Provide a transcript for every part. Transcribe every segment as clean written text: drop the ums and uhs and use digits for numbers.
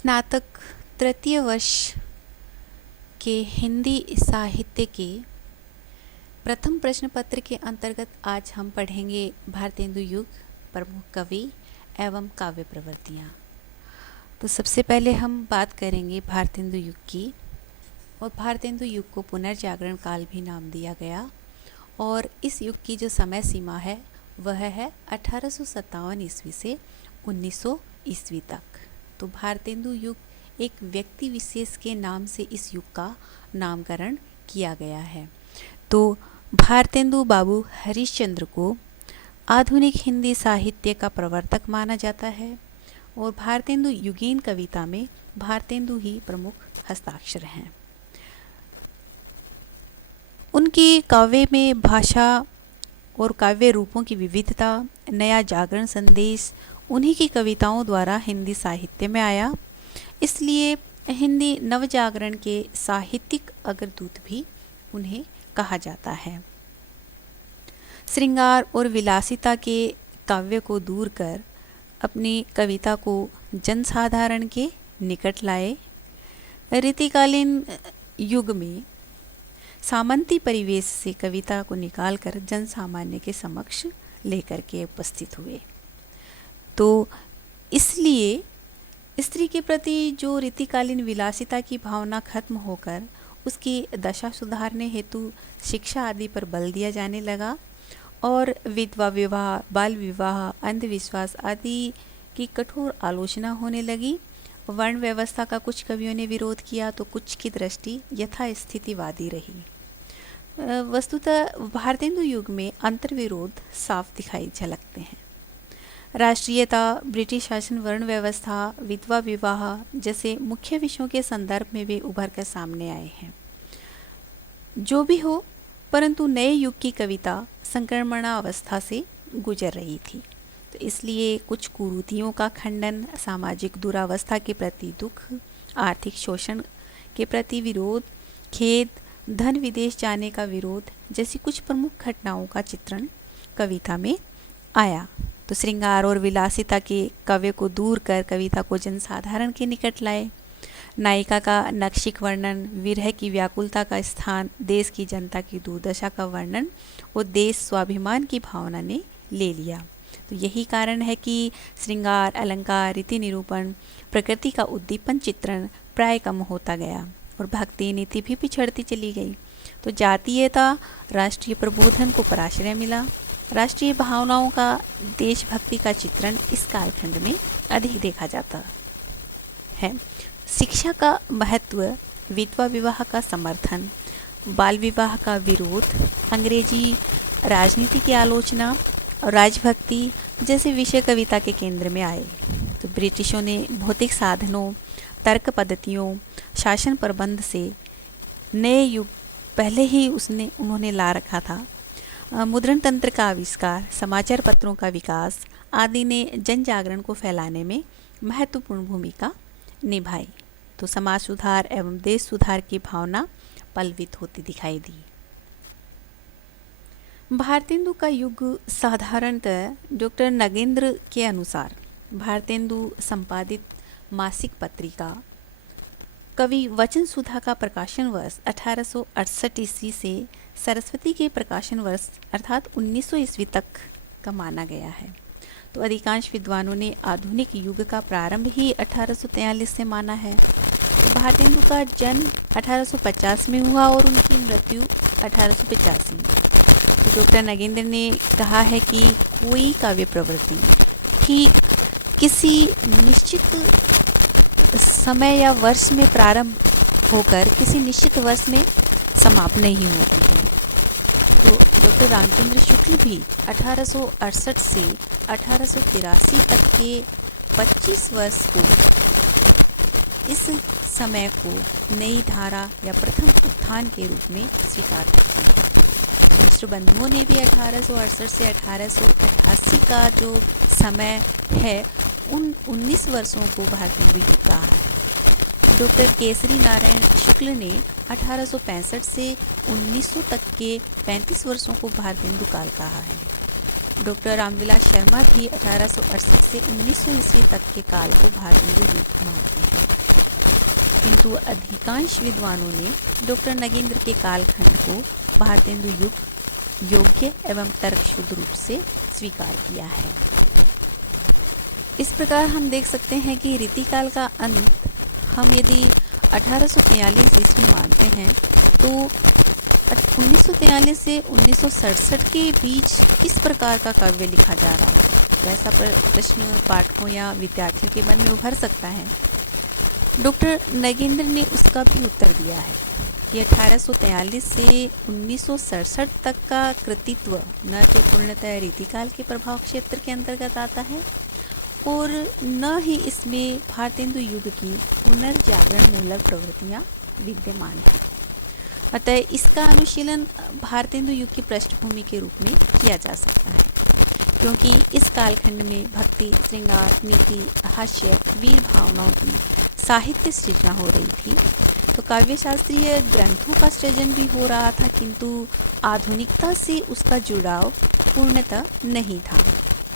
स्नातक तृतीय वर्ष के हिंदी साहित्य के प्रथम प्रश्न पत्र के अंतर्गत आज हम पढ़ेंगे भारतेंदु युग, प्रमुख कवि एवं काव्य प्रवृत्तियाँ। तो सबसे पहले हम बात करेंगे भारतेंदु युग की। और भारतेंदु युग को पुनर्जागरण काल भी नाम दिया गया और इस युग की जो समय सीमा है वह है 1857 ईस्वी से 1900 ईस्वी तक। तो भारतेंदु युग एक व्यक्ति विशेष के नाम से इस युग का नामकरण किया गया है। तो भारतेंदु बाबू हरिश्चंद्र को आधुनिक हिंदी साहित्य का प्रवर्तक माना जाता है और भारतेंदु युगीन कविता में भारतेंदु ही प्रमुख हस्ताक्षर हैं। उनकी काव्य में भाषा और काव्य रूपों की विविधता, नया जागरण संदेश उन्हीं की कविताओं द्वारा हिंदी साहित्य में आया। इसलिए हिंदी नवजागरण के साहित्यिक अग्रदूत भी उन्हें कहा जाता है। श्रृंगार और विलासिता के काव्य को दूर कर अपनी कविता को जनसाधारण के निकट लाए। रीतिकालीन युग में सामंती परिवेश से कविता को निकालकर जन सामान्य के समक्ष लेकर के उपस्थित हुए। तो इसलिए स्त्री के प्रति जो रीतिकालीन विलासिता की भावना खत्म होकर उसकी दशा सुधारने हेतु शिक्षा आदि पर बल दिया जाने लगा और विधवा विवाह, बाल विवाह, अंधविश्वास आदि की कठोर आलोचना होने लगी। वर्ण व्यवस्था का कुछ कवियों ने विरोध किया तो कुछ की दृष्टि यथास्थितिवादी रही। वस्तुतः भारतेंदु युग में अंतर्विरोध साफ दिखाई झलकते हैं। राष्ट्रीयता, ब्रिटिश शासन, वर्ण व्यवस्था, विधवा विवाह जैसे मुख्य विषयों के संदर्भ में वे उभर कर सामने आए हैं। जो भी हो, परंतु नए युग की कविता संक्रमणावस्था से गुजर रही थी। तो इसलिए कुछ कुरीतियों का खंडन, सामाजिक दुरावस्था के प्रति दुख, आर्थिक शोषण के प्रति विरोध, खेद, धन विदेश जाने का विरोध जैसी कुछ प्रमुख घटनाओं का चित्रण कविता में आया। तो श्रृंगार और विलासिता के काव्य को दूर कर कविता को जनसाधारण के निकट लाए। नायिका का नक्शिक वर्णन, विरह की व्याकुलता का स्थान, देश की जनता की दुर्दशा का वर्णन और देश स्वाभिमान की भावना ने ले लिया। तो यही कारण है कि श्रृंगार, अलंकार, रीति निरूपण, प्रकृति का उद्दीपन चित्रण प्राय कम होता गया और भक्ति नीति भी पिछड़ती चली गई। तो जातीयता, राष्ट्रीय प्रबोधन को पराश्रय मिला। राष्ट्रीय भावनाओं का, देशभक्ति का चित्रण इस कालखंड में अधिक देखा जाता है। शिक्षा का महत्व, विधवा विवाह का समर्थन, बाल विवाह का विरोध, अंग्रेजी राजनीति की आलोचना और राजभक्ति जैसे विषय कविता के केंद्र में आए। तो ब्रिटिशों ने भौतिक साधनों, तर्क पद्धतियों, शासन प्रबंध से नए युग पहले ही उन्होंने ला रखा था। मुद्रण तंत्र का आविष्कार, समाचार पत्रों का विकास आदि ने जन जागरण को फैलाने में महत्वपूर्ण भूमिका निभाई। तो समाज सुधार एवं देश सुधार की भावना पल्वित होती दिखाई दी। भारतेंदु का युग साधारणतः डॉक्टर नगेंद्र के अनुसार भारतेंदु संपादित मासिक पत्रिका कवि वचन सुधा का प्रकाशन वर्ष 1868 ईस्वी से सरस्वती के प्रकाशन वर्ष अर्थात 1900 ईस्वी तक का माना गया है। तो अधिकांश विद्वानों ने आधुनिक युग का प्रारंभ ही 1843 से माना है। तो भारतेंदु का जन्म 1850 में हुआ और उनकी मृत्यु 1885 में। तो डॉक्टर नगेंद्र ने कहा है कि कोई काव्य प्रवृत्ति ठीक किसी निश्चित समय या वर्ष में प्रारंभ होकर किसी निश्चित वर्ष में समाप्त नहीं होती है। तो डॉक्टर रामचंद्र शुक्ल भी 1868 से 1883 तक के 25 वर्ष को इस समय को नई धारा या प्रथम उत्थान के रूप में स्वीकार करते हैं। मिश्र बंधुओं ने भी 1868 से 1888 का जो समय है उन 19 वर्षों को भारतेंदु युग कहा है। डॉक्टर केसरी नारायण शुक्ल ने 1865 से 1900 तक के 35 वर्षों को भारतेंदु काल कहा है। डॉक्टर रामविलास शर्मा भी 1868 से 1900 ईस्वी तक के काल को भारतेंदु युग मानते हैं, किंतु अधिकांश विद्वानों ने डॉक्टर नगेंद्र के कालखंड को भारतेंदु युग योग्य एवं तर्कशुद्ध रूप से स्वीकार किया है। इस प्रकार हम देख सकते हैं कि रीतिकाल का अंत हम यदि 1843 ईस्वी मानते हैं तो 1943 से 1967 के बीच किस प्रकार का काव्य लिखा जा रहा है, वैसा प्रश्न पाठकों या विद्यार्थियों के मन में उभर सकता है। डॉक्टर नगेंद्र ने उसका भी उत्तर दिया है कि 1843 से 1967 तक का कृतित्व न तो पूर्णतः रीतिकाल के प्रभाव क्षेत्र के अंतर्गत आता है और न ही इसमें भारतेंदु युग की पुनर्जागरण मूलक प्रवृत्तियाँ विद्यमान हैं। अतः इसका अनुशीलन भारतेंदु युग की पृष्ठभूमि के रूप में किया जा सकता है, क्योंकि इस कालखंड में भक्ति, श्रृंगार, नीति, हास्य, वीर भावनाओं की साहित्य सृजना हो रही थी। तो काव्य शास्त्रीय ग्रंथों का सृजन भी हो रहा था, किंतु आधुनिकता से उसका जुड़ाव पूर्णतः नहीं था।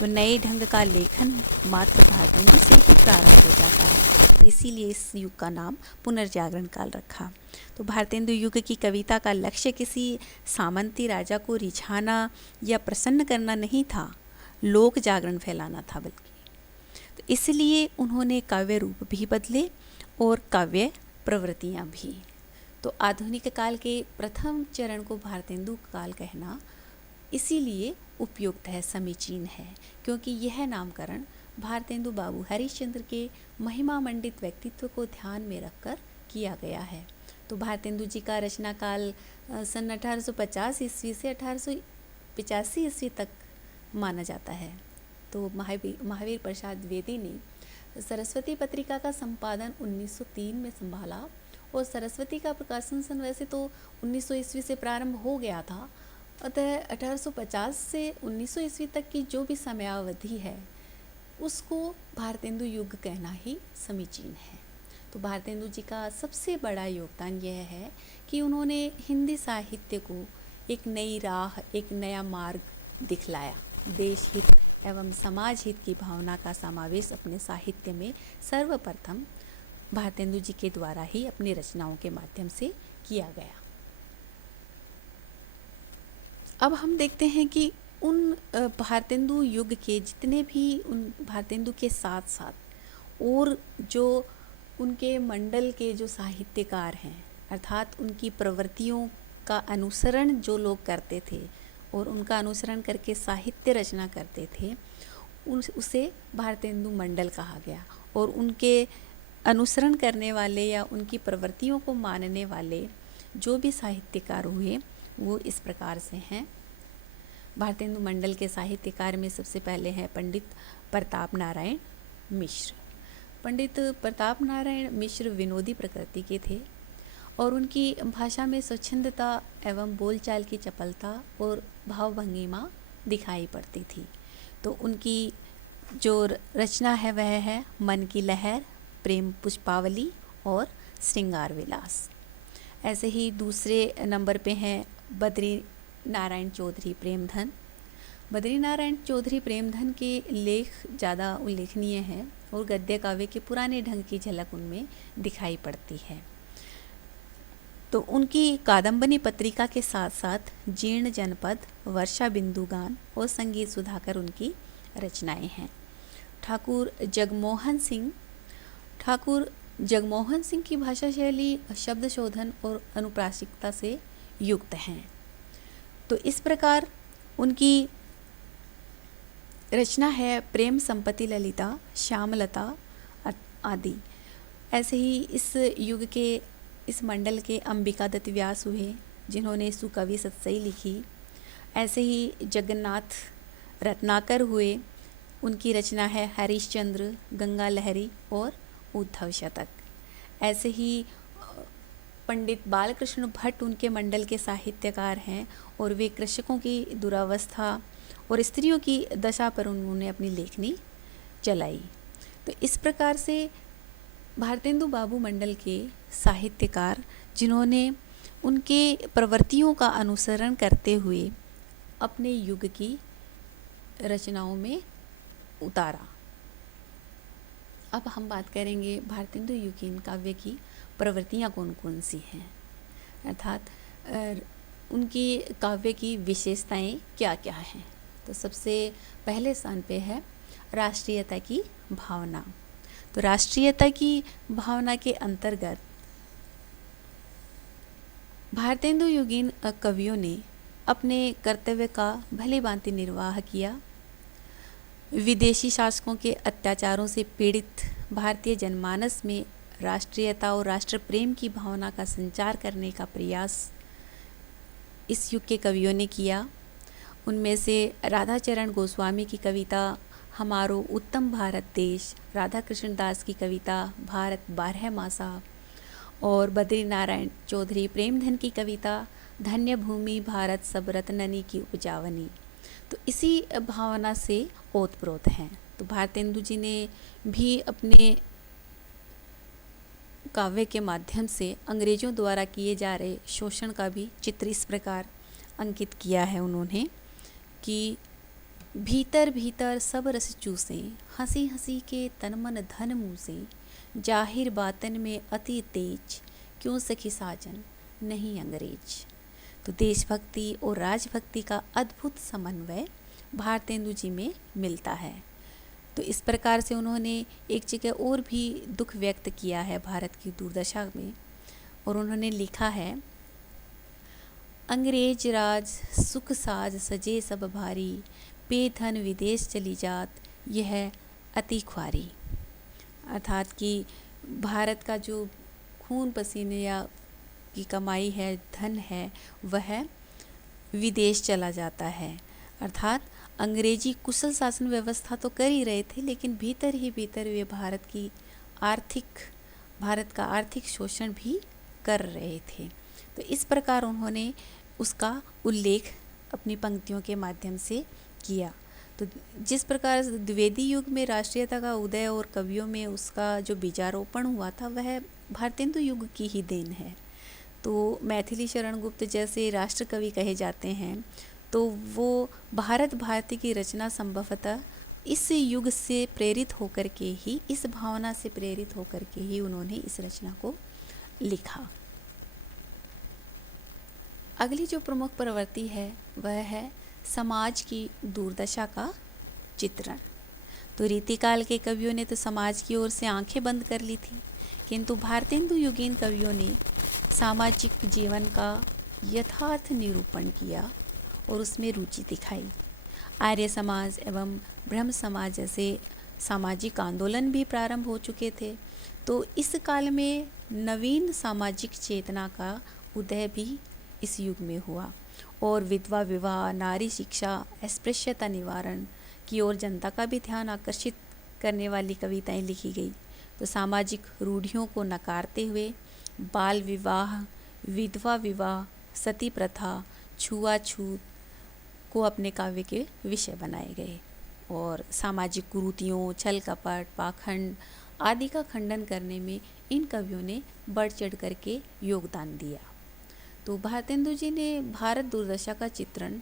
तो नए ढंग का लेखन मात्र भारतेंदु से ही प्रारंभ हो जाता है, तो इसीलिए इस युग का नाम पुनर्जागरण काल रखा। तो भारतेंदु युग की कविता का लक्ष्य किसी सामंती राजा को रिझाना या प्रसन्न करना नहीं था, लोक जागरण फैलाना था, बल्कि तो इसलिए उन्होंने काव्य रूप भी बदले और काव्य प्रवृत्तियाँ भी। तो आधुनिक काल के प्रथम चरण को भारतेंदु काल कहना इसीलिए उपयुक्त है, समीचीन है, क्योंकि यह नामकरण भारतेंदु बाबू हरिश्चंद्र के महिमा मंडित व्यक्तित्व को ध्यान में रखकर किया गया है। तो भारतेंदु जी का रचना काल सन 1850 ईस्वी से 1885 ईस्वी तक माना जाता है। तो महावीर प्रसाद द्विवेदी ने सरस्वती पत्रिका का संपादन 1903 में संभाला और सरस्वती का प्रकाशन सन वैसे तो 1900 ईस्वी से प्रारंभ हो गया था, अतः 1850 से 1900 ईस्वी तक की जो भी समयावधि है उसको भारतेंदु युग कहना ही समीचीन है। तो भारतेंदु जी का सबसे बड़ा योगदान यह है कि उन्होंने हिंदी साहित्य को एक नई राह, एक नया मार्ग दिखलाया। देश हित एवं समाज हित की भावना का समावेश अपने साहित्य में सर्वप्रथम भारतेंदु जी के द्वारा ही अपनी रचनाओं के माध्यम से किया गया। अब हम देखते हैं कि उन भारतेंदु युग के जितने भी उन भारतेंदु के साथ साथ और जो उनके मंडल के जो साहित्यकार हैं, अर्थात उनकी प्रवृत्तियों का अनुसरण जो लोग करते थे और उनका अनुसरण करके साहित्य रचना करते थे, उसे भारतेंदु मंडल कहा गया। और उनके अनुसरण करने वाले या उनकी प्रवृत्तियों को मानने वाले जो भी साहित्यकार हुए वो इस प्रकार से हैं। भारतेंदु मंडल के साहित्यकार में सबसे पहले हैं पंडित प्रताप नारायण मिश्र। पंडित प्रताप नारायण मिश्र विनोदी प्रकृति के थे और उनकी भाषा में स्वच्छंदता एवं बोलचाल की चपलता और भावभंगिमा दिखाई पड़ती थी। तो उनकी जो रचना है वह है मन की लहर, प्रेम पुष्पावली और श्रृंगार विलास। ऐसे ही दूसरे नंबर पे हैं बद्री नारायण चौधरी प्रेमधन। बद्री नारायण चौधरी प्रेमधन के लेख ज़्यादा उल्लेखनीय हैं और गद्य काव्य के पुराने ढंग की झलक उनमें दिखाई पड़ती है। तो उनकी कादम्बनी पत्रिका के साथ साथ जीर्ण जनपद, वर्षा बिंदुगान और संगीत सुधाकर उनकी रचनाएं हैं। ठाकुर जगमोहन सिंह की भाषा शैली शब्द शोधन और अनुप्रासिकता से युक्त हैं। तो इस प्रकार उनकी रचना है प्रेम संपत्ति ललिता, श्यामलता आदि। ऐसे ही इस युग के इस मंडल के अंबिका दत्त व्यास हुए जिन्होंने सुकवि सतसई लिखी। ऐसे ही जगन्नाथ रत्नाकर हुए, उनकी रचना है हरिश्चंद्र, गंगा लहरी और उद्धव शतक। ऐसे ही पंडित बालकृष्ण भट्ट उनके मंडल के साहित्यकार हैं और वे कृषकों की दुरावस्था और स्त्रियों की दशा पर उन्होंने अपनी लेखनी चलाई। तो इस प्रकार से भारतेंदु बाबू मंडल के साहित्यकार जिन्होंने उनके प्रवृत्तियों का अनुसरण करते हुए अपने युग की रचनाओं में उतारा। अब हम बात करेंगे भारतेंदु युगीन काव्य की प्रवृत्तियाँ कौन कौन सी हैं, अर्थात उनकी काव्य की विशेषताएं क्या क्या हैं। तो सबसे पहले स्थान पे है राष्ट्रीयता की भावना। तो राष्ट्रीयता की भावना के अंतर्गत भारतेंदु युगीन कवियों ने अपने कर्तव्य का भली भांति निर्वाह किया। विदेशी शासकों के अत्याचारों से पीड़ित भारतीय जनमानस में राष्ट्रीयता और राष्ट्र प्रेम की भावना का संचार करने का प्रयास इस युग के कवियों ने किया। उनमें से राधाचरण गोस्वामी की कविता हमारो उत्तम भारत देश, राधा कृष्ण दास की कविता भारत बारह मासा और बद्री नारायण चौधरी प्रेमधन की कविता धन्य भूमि भारत सब रत्ननी की उपजावनी, तो इसी भावना से ओतप्रोत हैं। तो भारतेंदु जी ने भी अपने काव्य के माध्यम से अंग्रेजों द्वारा किए जा रहे शोषण का भी चित्र इस प्रकार अंकित किया है उन्होंने कि भीतर भीतर सब रस चूसे, हंसी हंसी के तन मन धन मूसे, जाहिर बातन में अति तेज, क्यों सखी साजन नहीं अंग्रेज। तो देशभक्ति और राजभक्ति का अद्भुत समन्वय भारतेंदु जी में मिलता है। तो इस प्रकार से उन्होंने एक जगह और भी दुख व्यक्त किया है भारत की दुर्दशा में, और उन्होंने लिखा है अंग्रेज राज सुख साज सजे सब भारी, पे धन विदेश चली जात यह अति ख्वारी। अर्थात कि भारत का जो खून पसीने या की कमाई है, धन है, वह विदेश चला जाता है। अर्थात अंग्रेजी कुशल शासन व्यवस्था तो कर ही रहे थे, लेकिन भीतर ही भीतर वे भारत का आर्थिक शोषण भी कर रहे थे। तो इस प्रकार उन्होंने उसका उल्लेख अपनी पंक्तियों के माध्यम से किया। तो जिस प्रकार द्विवेदी युग में राष्ट्रीयता का उदय और कवियों में उसका जो बीजारोपण हुआ था, वह भारतेंदु युग की ही देन है। तो मैथिली शरण गुप्त जैसे राष्ट्र कवि कहे जाते हैं, तो वो भारत भारती की रचना संभवतः इस युग से प्रेरित होकर के ही, इस भावना से प्रेरित होकर के ही उन्होंने इस रचना को लिखा। अगली जो प्रमुख प्रवृत्ति है वह है समाज की दुर्दशा का चित्रण। तो रीतिकाल के कवियों ने तो समाज की ओर से आंखें बंद कर ली थी, किंतु भारतेंदु युगीन कवियों ने सामाजिक जीवन का यथार्थ निरूपण किया और उसमें रुचि दिखाई। आर्य समाज एवं ब्रह्म समाज जैसे सामाजिक आंदोलन भी प्रारंभ हो चुके थे। तो इस काल में नवीन सामाजिक चेतना का उदय भी इस युग में हुआ और विधवा विवाह, नारी शिक्षा, अस्पृश्यता निवारण की ओर जनता का भी ध्यान आकर्षित करने वाली कविताएं लिखी गई। तो सामाजिक रूढ़ियों को नकारते हुए बाल विवाह, विधवा विवाह, सती प्रथा, छुआछूत को अपने काव्य के विषय बनाए गए और सामाजिक कुरीतियों, छल कपट, पाखंड आदि का खंडन करने में इन कवियों ने बढ़ चढ़ करके योगदान दिया। तो भारतेंदु जी ने भारत दुर्दशा का चित्रण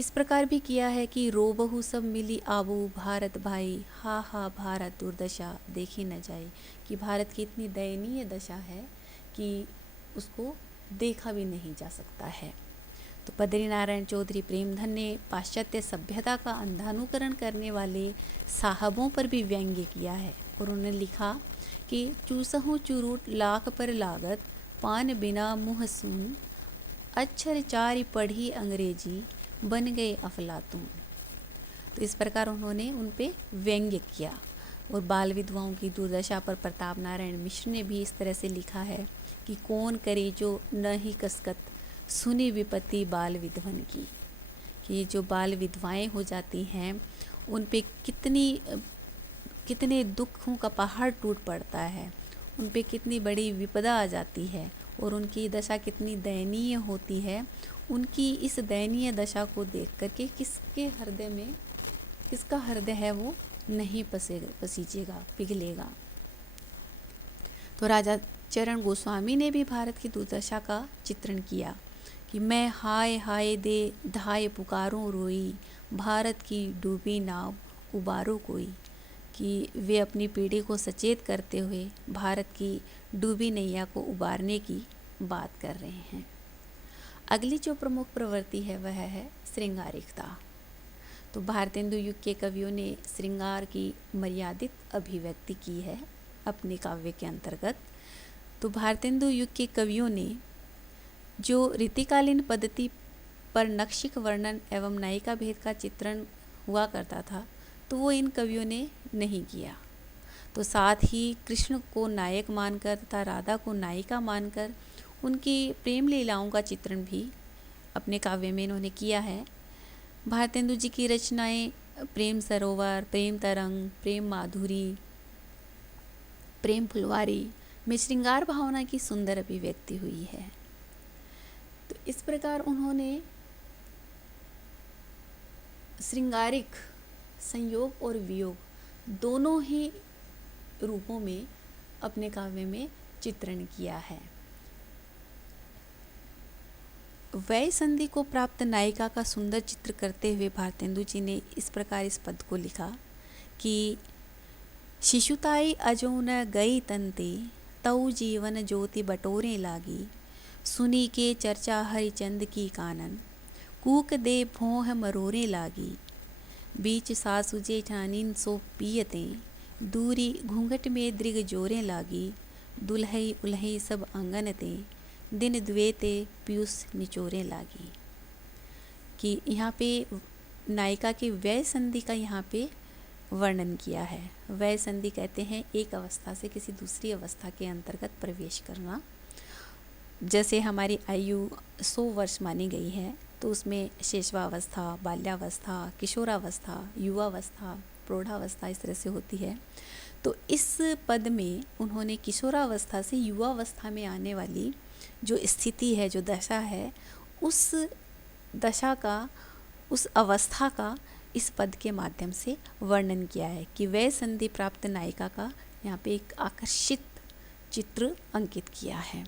इस प्रकार भी किया है कि रो बहु सब मिली आबू भारत भाई, हा हा भारत दुर्दशा देखी न जाए, कि भारत की इतनी दयनीय दशा है कि उसको देखा भी नहीं जा सकता है। तो बद्री नारायण चौधरी प्रेमधन ने पाश्चात्य सभ्यता का अंधानुकरण करने वाले साहबों पर भी व्यंग्य किया है और उन्होंने लिखा कि चूसहूँ चुरूट लाख पर लागत, पान बिना मुँह सून, अक्षर चारि पढ़ी अंग्रेजी, बन गए अफलातून। तो इस प्रकार उन्होंने उन पे व्यंग्य किया। और बाल विधवाओं की दुर्दशा पर प्रताप नारायण मिश्र ने भी इस तरह से लिखा है कि कौन करे जो न ही कसकत, सुनी विपत्ति बाल विधवन की, कि जो बाल विधवाएं हो जाती हैं उन पे कितने दुखों का पहाड़ टूट पड़ता है, उन पे कितनी बड़ी विपदा आ जाती है और उनकी दशा कितनी दयनीय होती है। उनकी इस दयनीय दशा को देख करके किसका हृदय है वो नहीं पसीजेगा, पिघलेगा। तो राजा चरण गोस्वामी ने भी भारत की दुर्दशा का चित्रण किया कि मैं हाय हाय दे ढाए पुकारूं रोई, भारत की डूबी नाव उबारो कोई। कि वे अपनी पीढ़ी को सचेत करते हुए भारत की डूबी नैया को उबारने की बात कर रहे हैं। अगली जो प्रमुख प्रवृत्ति है वह है श्रृंगारिकता। तो भारतेंदु युग के कवियों ने श्रृंगार की मर्यादित अभिव्यक्ति की है अपने काव्य के अंतर्गत। तो भारतेंदु युग के कवियों ने जो रीतिकालीन पद्धति पर नक्षिक वर्णन एवं नायिका भेद का चित्रण हुआ करता था, तो वो इन कवियों ने नहीं किया। तो साथ ही कृष्ण को नायक मानकर तथा राधा को नायिका मानकर उनकी प्रेम लीलाओं का चित्रण भी अपने काव्य में इन्होंने किया है। भारतेंदु जी की रचनाएं प्रेम सरोवर, प्रेम तरंग, प्रेम माधुरी, प्रेम फुलवारी में श्रृंगार भावना की सुंदर अभिव्यक्ति हुई है। तो इस प्रकार उन्होंने श्रृंगारिक संयोग और वियोग दोनों ही रूपों में अपने काव्य में चित्रण किया है। वै संधि को प्राप्त नायिका का सुंदर चित्र करते हुए भारतेंदु जी ने इस प्रकार इस पद को लिखा कि शिशुताई अजो न गई तंते, तऊ जीवन ज्योति बटोरे लागी, सुनी के चर्चा हरिचंद की कानन, कूक दे भोह मरोरे लागी, बीच सासु जेठानीन सो पियते, दूरी घूंघट में दृग जोरे लागी, दुल्हई उल्हई सब आंगन ते, दिन द्वेते पीयूष निचोरे लागी। कि यहाँ पे नायिका के वै संधि का यहाँ पे वर्णन किया है। वै संधि कहते हैं एक अवस्था से किसी दूसरी अवस्था के अंतर्गत प्रवेश करना। जैसे हमारी आयु 100 वर्ष मानी गई है, तो उसमें शेषवावस्था, बाल्यावस्था, किशोरावस्था, युवावस्था, प्रौढ़ावस्था इस तरह से होती है। तो इस पद में उन्होंने किशोरावस्था से युवावस्था में आने वाली जो स्थिति है, जो दशा है, उस दशा का, उस अवस्था का इस पद के माध्यम से वर्णन किया है कि वै संधि प्राप्त नायिका का यहाँ पे एक आकर्षित चित्र अंकित किया है।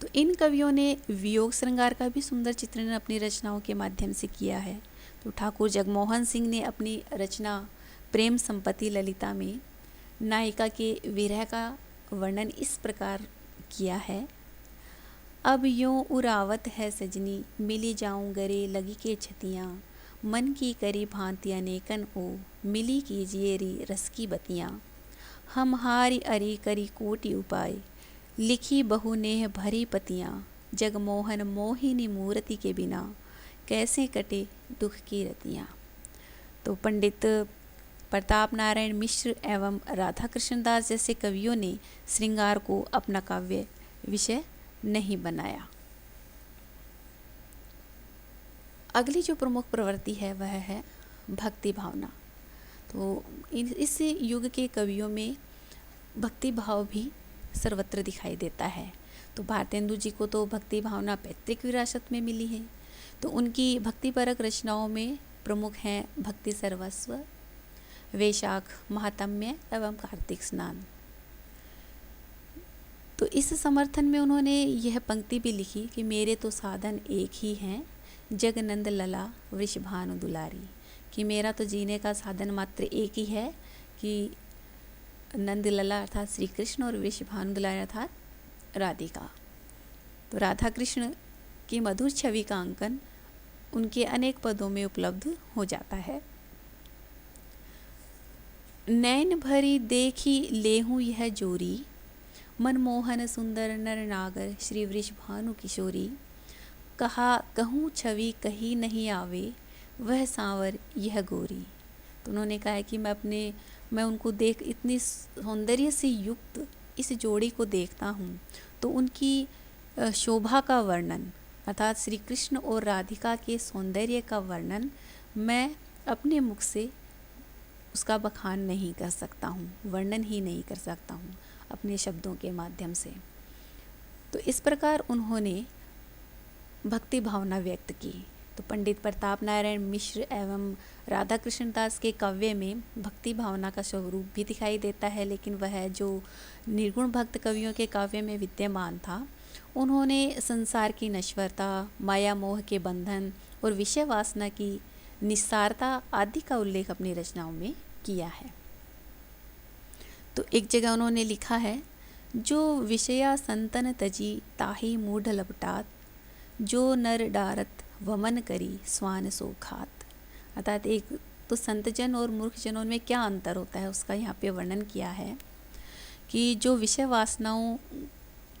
तो इन कवियों ने वियोग श्रृंगार का भी सुंदर चित्रण अपनी रचनाओं के माध्यम से किया है। तो ठाकुर जगमोहन सिंह ने अपनी रचना प्रेम संपत्ति ललिता में नायिका के विरह का वर्णन इस प्रकार किया है। अब यों उरावत है सजनी, मिली जाऊं गरे लगी के छतियाँ, मन की करी भांति अनेकन ओ, मिली कीजिए री रस की बतियाँ, हम हारी अरी करी कोटि उपाय, लिखी बहु नेह भरी पतियाँ, जगमोहन मोहिनी मूर्ति के बिना, कैसे कटे दुख की रतियाँ। तो पंडित प्रताप नारायण मिश्र एवं राधा कृष्ण दास जैसे कवियों ने श्रृंगार को अपना काव्य विषय नहीं बनाया। अगली जो प्रमुख प्रवृत्ति है वह है भक्ति भावना। तो इस युग के कवियों में भक्ति भाव भी सर्वत्र दिखाई देता है। तो भारतेंदु जी को तो भक्ति भावना पैतृक विरासत में मिली है। तो उनकी भक्तिपरक रचनाओं में प्रमुख हैं भक्ति सर्वस्व, वैशाख महात्म्य एवं कार्तिक स्नान। तो इस समर्थन में उन्होंने यह पंक्ति भी लिखी कि मेरे तो साधन एक ही हैं, जगनंद लला वृषभानु दुलारी। कि मेरा तो जीने का साधन मात्र एक ही है कि नंद लला अर्थात श्री कृष्ण और वृषभानु दुलारी अर्थात राधिका। तो राधा कृष्ण की मधुर छवि का अंकन उनके अनेक पदों में उपलब्ध हो जाता है। नैन भरी देखी लेहूँ यह जोरी, मनमोहन सुंदर नर नागर श्री वृषभानु किशोरी, कहा कहूँ छवि कही नहीं आवे, वह सांवर यह गोरी। तो उन्होंने कहा है कि मैं उनको देख इतनी सौंदर्य से युक्त इस जोड़ी को देखता हूँ, तो उनकी शोभा का वर्णन अर्थात श्री कृष्ण और राधिका के सौंदर्य का वर्णन मैं अपने मुख से उसका बखान नहीं कर सकता हूँ, वर्णन ही नहीं कर सकता हूँ अपने शब्दों के माध्यम से। तो इस प्रकार उन्होंने भक्ति भावना व्यक्त की। तो पंडित प्रताप नारायण मिश्र एवं राधा कृष्ण दास के काव्य में भक्ति भावना का स्वरूप भी दिखाई देता है, लेकिन वह जो निर्गुण भक्त कवियों के काव्य में विद्यमान था उन्होंने संसार की नश्वरता, माया मोह के बंधन और विषय वासना की निस्सारता आदि का उल्लेख अपनी रचनाओं में किया है। तो एक जगह उन्होंने लिखा है, जो विषया संतन तजी ताही मूढ़ लपटात, जो नर डारत वमन करी स्वान सो खात। अर्थात एक तो संतजन और मूर्खजनों में क्या अंतर होता है उसका यहाँ पे वर्णन किया है कि जो विषय वासनाओं,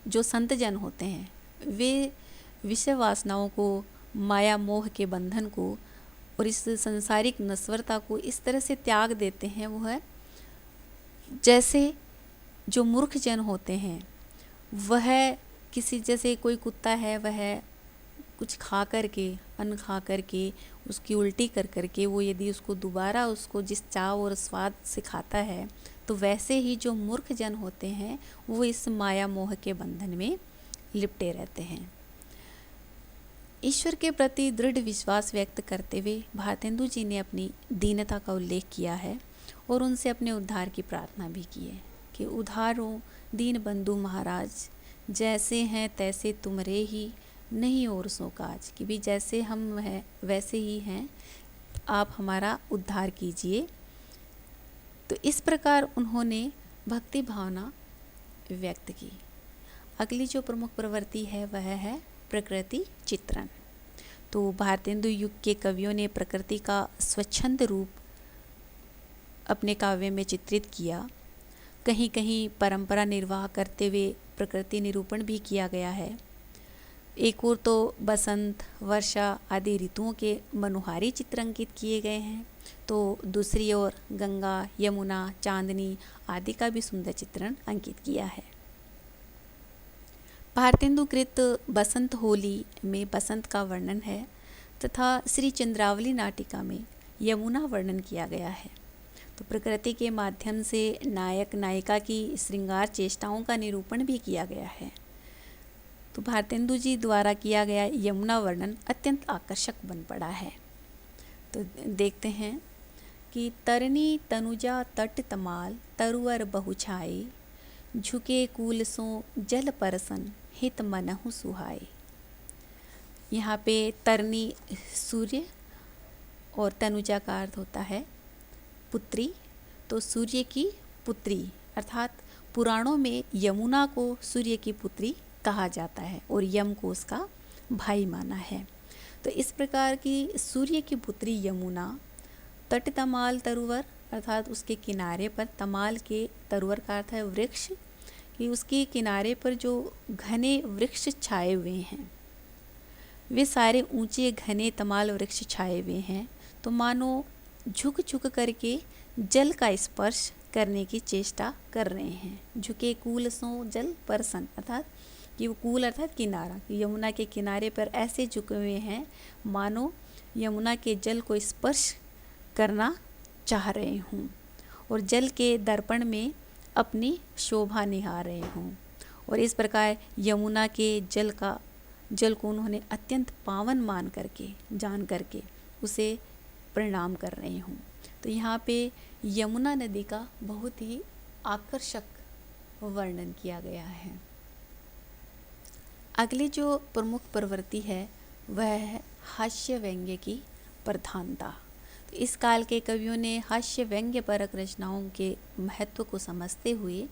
जो संतजन होते हैं वे विषय वासनाओं को, माया मोह के बंधन को और इस संसारिक नश्वरता को इस तरह से त्याग देते हैं, वो है जैसे जो मूर्खजन होते हैं वह किसी, जैसे कोई कुत्ता है वह कुछ खा कर के, अन्न खा कर के उसकी उल्टी कर कर के वो यदि उसको दोबारा उसको जिस चाव और स्वाद से खाता है, तो वैसे ही जो मूर्ख जन होते हैं वो इस माया मोह के बंधन में लिपटे रहते हैं। ईश्वर के प्रति दृढ़ विश्वास व्यक्त करते हुए भारतेंदु जी ने अपनी दीनता का उल्लेख किया है और उनसे अपने उद्धार की प्रार्थना भी की है कि उद्धारो दीन बंधु महाराज, जैसे हैं तैसे तुम रे ही, नहीं और सो काज। कि भी जैसे हम हैं वैसे ही हैं, आप हमारा उद्धार कीजिए। तो इस प्रकार उन्होंने भक्ति भावना व्यक्त की। अगली जो प्रमुख प्रवृत्ति है वह है प्रकृति चित्रण। तो भारतेंदु युग के कवियों ने प्रकृति का स्वच्छंद रूप अपने काव्य में चित्रित किया। कहीं कहीं परंपरा निर्वाह करते हुए प्रकृति निरूपण भी किया गया है। एक ओर तो बसंत, वर्षा आदि ऋतुओं के मनोहारी चित्र अंकित किए गए हैं, तो दूसरी ओर गंगा, यमुना, चांदनी आदि का भी सुंदर चित्रण अंकित किया है। भारतेंदु कृत बसंत होली में बसंत का वर्णन है तथा श्री चंद्रावली नाटिका में यमुना वर्णन किया गया है। तो प्रकृति के माध्यम से नायक नायिका की श्रृंगार चेष्टाओं का निरूपण भी किया गया है। तो भारतेंदु जी द्वारा किया गया यमुना वर्णन अत्यंत आकर्षक बन पड़ा है। तो देखते हैं कि तरनी तनुजा तट तमाल, तरुअर बहुछाए, झुके कूल सो जल परसन, हित मनहु सुहाए। यहाँ पे तरनी सूर्य और तनुजा का अर्थ होता है पुत्री। तो सूर्य की पुत्री, अर्थात पुराणों में यमुना को सूर्य की पुत्री कहा जाता है और यम को उसका भाई माना है। तो इस प्रकार की सूर्य की पुत्री यमुना, तट तमाल तरुवर, अर्थात उसके किनारे पर, तमाल के तरुवर का अर्थ है वृक्ष, कि उसके किनारे पर जो घने वृक्ष छाए हुए हैं, वे सारे ऊंचे घने तमाल वृक्ष छाए हुए हैं। तो मानो झुक झुक करके जल का स्पर्श करने की चेष्टा कर रहे हैं। झुके कूल सो जल परसन, अर्थात कि वो कूल अर्थात किनारा, यमुना के किनारे पर ऐसे झुके हुए हैं मानो यमुना के जल को स्पर्श करना चाह रहे हूँ और जल के दर्पण में अपनी शोभा निहार रहे हूँ। और इस प्रकार यमुना के जल को उन्होंने अत्यंत पावन जान करके उसे प्रणाम कर रही हूँ। तो यहाँ पे यमुना नदी का बहुत ही आकर्षक वर्णन किया गया है। अगली जो प्रमुख प्रवृत्ति है वह है हास्य व्यंग्य की प्रधानता। तो इस काल के कवियों ने हास्य व्यंग्य परक रचनाओं के महत्व को समझते हुए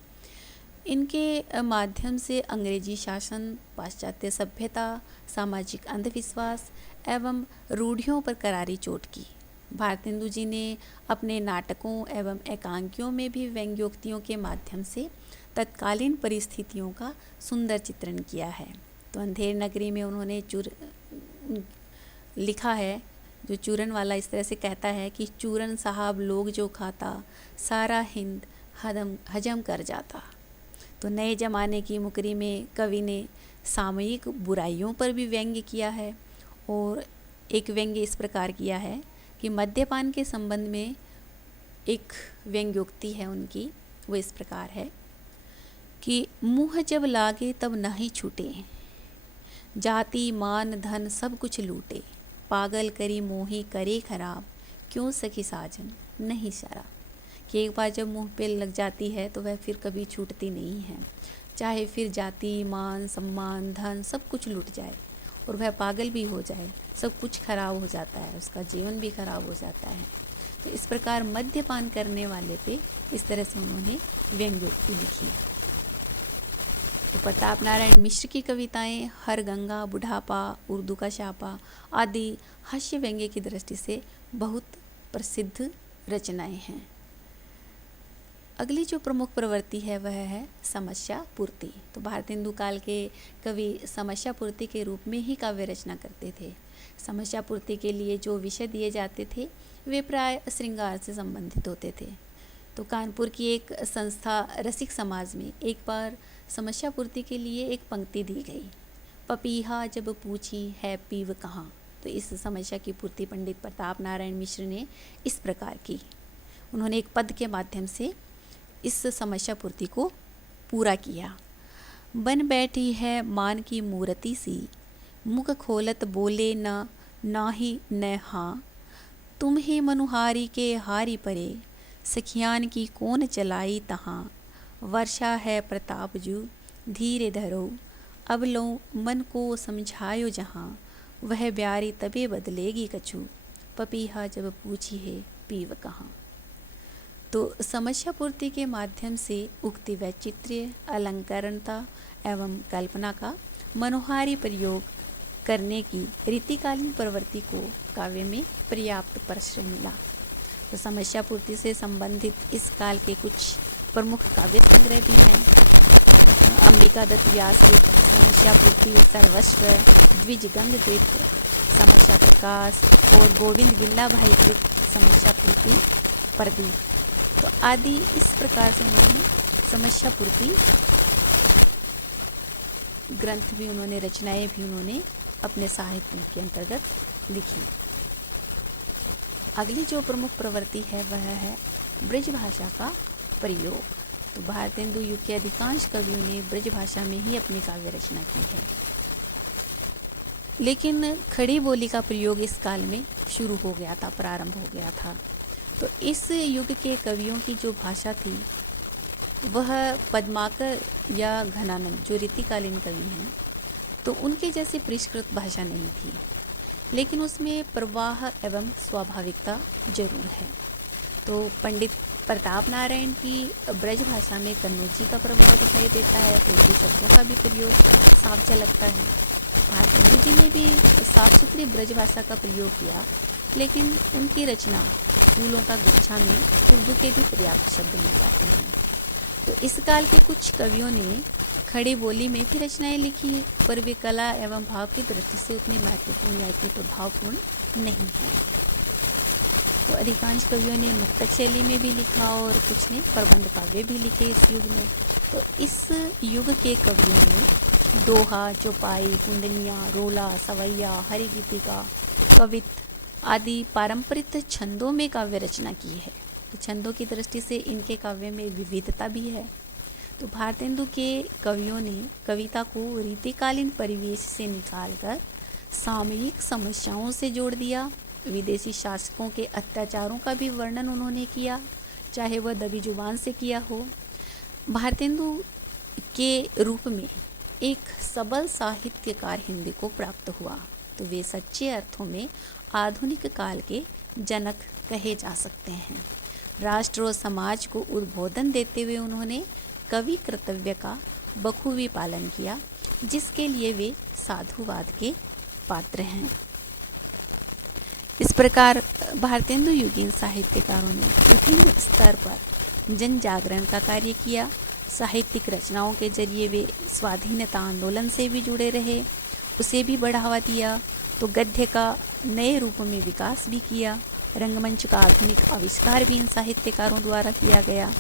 इनके माध्यम से अंग्रेजी शासन, पाश्चात्य सभ्यता, सामाजिक अंधविश्वास एवं रूढ़ियों पर करारी चोट की। भारतेंदु जी ने अपने नाटकों एवं एकांकियों में भी व्यंग्योक्तियों के माध्यम से तत्कालीन परिस्थितियों का सुंदर चित्रण किया है। तो अंधेर नगरी में उन्होंने लिखा है, जो चूरन वाला इस तरह से कहता है कि चूरन साहब लोग जो खाता, सारा हिंद हजम कर जाता। तो नए ज़माने की मुकरी में कवि ने सामयिक बुराइयों पर भी व्यंग्य किया है और एक व्यंग्य इस प्रकार किया है कि मद्यपान के संबंध में एक व्यंग्योक्ति है उनकी, वो इस प्रकार है कि मुँह जब लागे तब नहीं छूटे, जाति मान धन सब कुछ लूटे, पागल करी मोही करे खराब, क्यों सखी साजन नहीं शराब। कि एक बार जब मुंह पे लग जाती है तो वह फिर कभी छूटती नहीं है। चाहे फिर जाति, मान, सम्मान, धन सब कुछ लुट जाए और वह पागल भी हो जाए, सब कुछ खराब हो जाता है, उसका जीवन भी खराब हो जाता है। तो इस प्रकार मद्यपान करने वाले पे इस तरह से उन्होंने व्यंग्योक्ति लिखी है। तो प्रताप नारायण मिश्र की कविताएं हर गंगा, बुढ़ापा, उर्दू का शापा आदि हास्य व्यंग्य की दृष्टि से बहुत प्रसिद्ध रचनाएं हैं। अगली जो प्रमुख प्रवृत्ति है वह है समस्या पूर्ति। तो भारतेंदु काल के कवि समस्या पूर्ति के रूप में ही काव्य रचना करते थे। समस्या पूर्ति के लिए जो विषय दिए जाते थे वे प्राय श्रृंगार से संबंधित होते थे। तो कानपुर की एक संस्था रसिक समाज में एक बार समस्या पूर्ति के लिए एक पंक्ति दी गई, पपीहा जब पूछी है पीव कहाँ। तो इस समस्या की पूर्ति पंडित प्रताप नारायण मिश्र ने इस प्रकार की। उन्होंने एक पद के माध्यम से इस समस्या पूर्ति को पूरा किया। बन बैठी है मान की मूर्ति सी, मुख खोलत बोले न नाही न हाँ। तुम ही मनुहारी के हारी परे, सखियान की कौन चलाई तहाँ। वर्षा है प्रताप जू धीरे धरो, अब लो मन को समझायो जहाँ। वह ब्यारी तबे बदलेगी कछु, पपीहा जब पूछी है पीव कहाँ। तो समस्या पूर्ति के माध्यम से उक्ति वैचित्र्य, अलंकरणता एवं कल्पना का मनोहारी प्रयोग करने की रीतिकालीन प्रवृत्ति को काव्य में पर्याप्त परिश्रम मिला। तो समस्या पूर्ति से संबंधित इस काल के कुछ प्रमुख काव्य संग्रह भी हैं। अंबिका दत्त व्यास कृत समस्या पूर्ति सर्वस्व, द्विज गंग कृत समस्या प्रकाश और गोविंद गिल्ला भाई कृत समस्या पूर्ति प्रदीप। तो आदि इस प्रकार से उन्होंने समस्या पूर्ति ग्रंथ भी उन्होंने, रचनाएं भी उन्होंने अपने साहित्य के अंतर्गत लिखी। अगली जो प्रमुख प्रवृत्ति है वह है ब्रज भाषा का प्रयोग। तो भारतेंदु युग के अधिकांश कवियों ने ब्रज भाषा में ही अपनी काव्य रचना की है, लेकिन खड़ी बोली का प्रयोग इस काल में शुरू हो गया था, प्रारंभ हो गया था। तो इस युग के कवियों की जो भाषा थी वह पद्माकर या घनानंद जो रीतिकालीन कवि हैं तो उनके जैसी परिष्कृत भाषा नहीं थी, लेकिन उसमें प्रवाह एवं स्वाभाविकता जरूर है। तो पंडित प्रताप नारायण की ब्रज भाषा में कन्नौजी का प्रभाव दिखाई देता है, उर्दू शब्दों का भी प्रयोग साफ झलकता है। भारतेंदु जी ने भी साफ सुथरी ब्रज भाषा का प्रयोग किया, लेकिन उनकी रचना फूलों का गुच्छा में उर्दू के भी पर्याप्त शब्द मिल जाते हैं। तो इस काल के कुछ कवियों ने खड़ी बोली में भी रचनाएं लिखी है, पर वे कला एवं भाव की दृष्टि से उतनी महत्वपूर्ण या इतनी प्रभावपूर्ण नहीं है। तो अधिकांश कवियों ने मुक्तक शैली में भी लिखा और कुछ ने प्रबंध काव्य भी लिखे इस युग में। तो इस युग के कवियों ने दोहा, चौपाई, कुंडलियाँ, रोला, सवैया, हरिगीतिका, कवित आदि पारंपरिक छंदों में काव्य रचना की है। तो छंदों की दृष्टि से इनके काव्य में विविधता भी है। तो भारतेंदु के कवियों ने कविता को रीतिकालीन परिवेश से निकालकर सामयिक समस्याओं से जोड़ दिया। विदेशी शासकों के अत्याचारों का भी वर्णन उन्होंने किया, चाहे वह दबी जुबान से किया हो। भारतेंदु के रूप में एक सबल साहित्यकार हिंदी को प्राप्त हुआ। तो वे सच्चे अर्थों में आधुनिक काल के जनक कहे जा सकते हैं। राष्ट्र और समाज को उद्बोधन देते हुए उन्होंने कवि कर्तव्य का बखूबी पालन किया, जिसके लिए वे साधुवाद के पात्र हैं। इस प्रकार भारतेंदु युगीन साहित्यकारों ने विभिन्न स्तर पर जन जागरण का कार्य किया। साहित्यिक रचनाओं के जरिए वे स्वाधीनता आंदोलन से भी जुड़े रहे, उसे भी बढ़ावा दिया। तो गद्य का नए रूप में विकास भी किया। रंगमंच का आधुनिक आविष्कार भी इन साहित्यकारों द्वारा किया गया।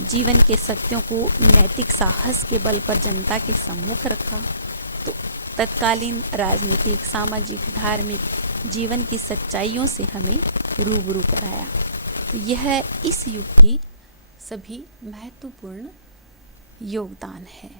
जीवन के सत्यों को नैतिक साहस के बल पर जनता के सम्मुख रखा। तो तत्कालीन राजनीतिक, सामाजिक, धार्मिक जीवन की सच्चाइयों से हमें रूबरू कराया। तो यह इस युग की सभी महत्वपूर्ण योगदान है।